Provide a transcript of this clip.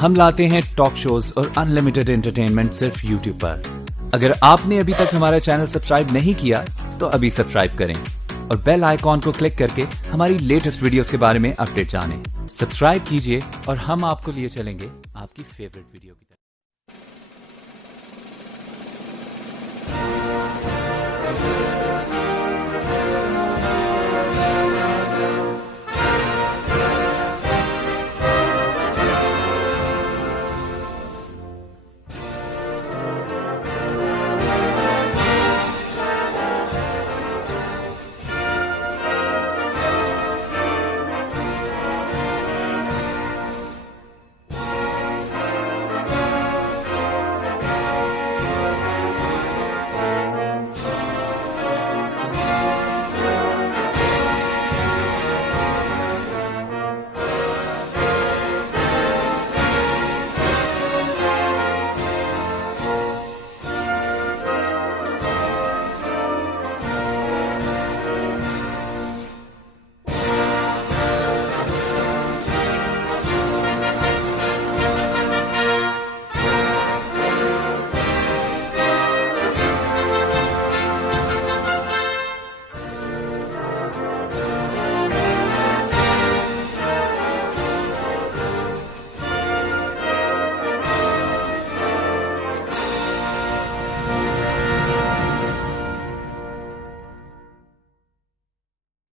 हम लाते हैं talk shows और अनलिमिटेड एंटरटेनमेंट सिर्फ यूट्यूब पर। अगर आपने अभी तक हमारा चैनल सब्सक्राइब नहीं किया तो अभी सब्सक्राइब करें और बेल आइकॉन को क्लिक करके हमारी लेटेस्ट वीडियोस के बारे में अपडेट जानें। सब्सक्राइब कीजिए और हम आपको लिए चलेंगे आपकी फेवरेट वीडियो की तरफ।